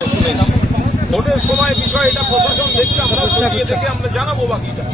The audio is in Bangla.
শুনেছি ভোটের সময় বিষয় এটা প্রশাসন দেখছে আমরা দেখে আমরা জানাব বাকিটা।